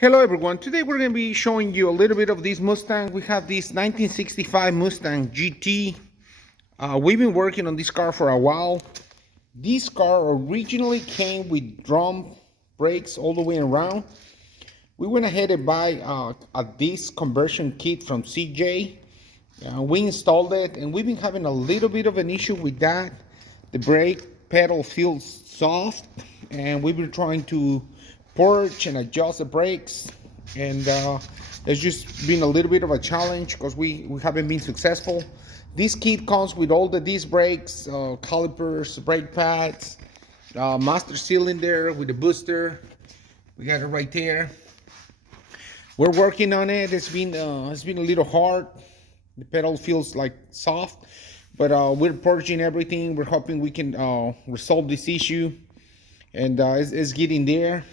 Hello everyone, today we're going to be showing you a little bit of this Mustang. We have this 1965 Mustang GT. We've been working on this car for a while. This car originally came with drum brakes all the way around. We went ahead and buy a disc conversion kit from CJ. We installed it and we've been having a little bit of an issue with that. The brake pedal feels soft and we've been trying to purge and adjust the brakes, and it's just been a little bit of a challenge because we haven't been successful. This kit comes with all the disc brakes, calipers, brake pads, master cylinder with the booster. We got it right there. We're working on it. It's been a little hard. The pedal feels like soft, but we're purging everything. We're hoping we can resolve this issue, and it's getting there.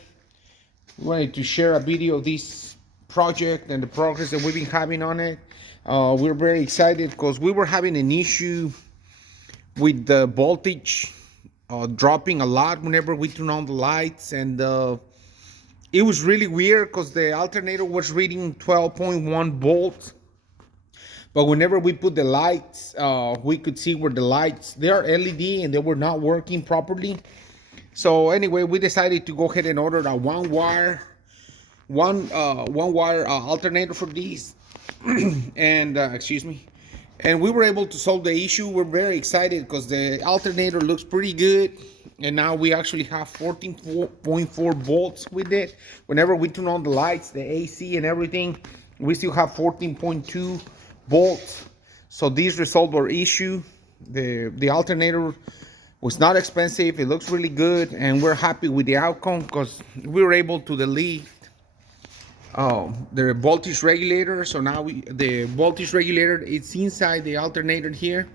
We wanted to share a video of this project and the progress that we've been having on it. We're very excited because we were having an issue with the voltage dropping a lot whenever we turn on the lights, and it was really weird because the alternator was reading 12.1 volts, but whenever we put the lights, we could see where the lights, they are LED and they were not working properly. So anyway, we decided to go ahead and order a one wire alternator for these. And excuse me, and we were able to solve the issue. We're very excited because the alternator looks pretty good, and now we actually have 14.4 volts with it. Whenever we turn on the lights, the AC and everything, we still have 14.2 volts. So this resolved our issue. The alternator was not expensive. It looks really good, and we're happy with the outcome because we were able to delete the voltage regulator. So now the voltage regulator, it's inside the alternator here,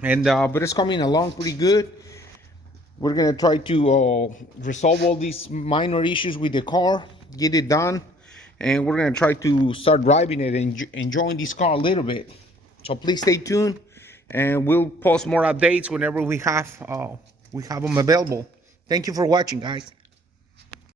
and but it's coming along pretty good. We're gonna try to resolve all these minor issues with the car, get it done, and we're gonna try to start driving it and enjoying this car a little bit. So please stay tuned, and we'll post more updates whenever we have them available. Thank you for watching, guys.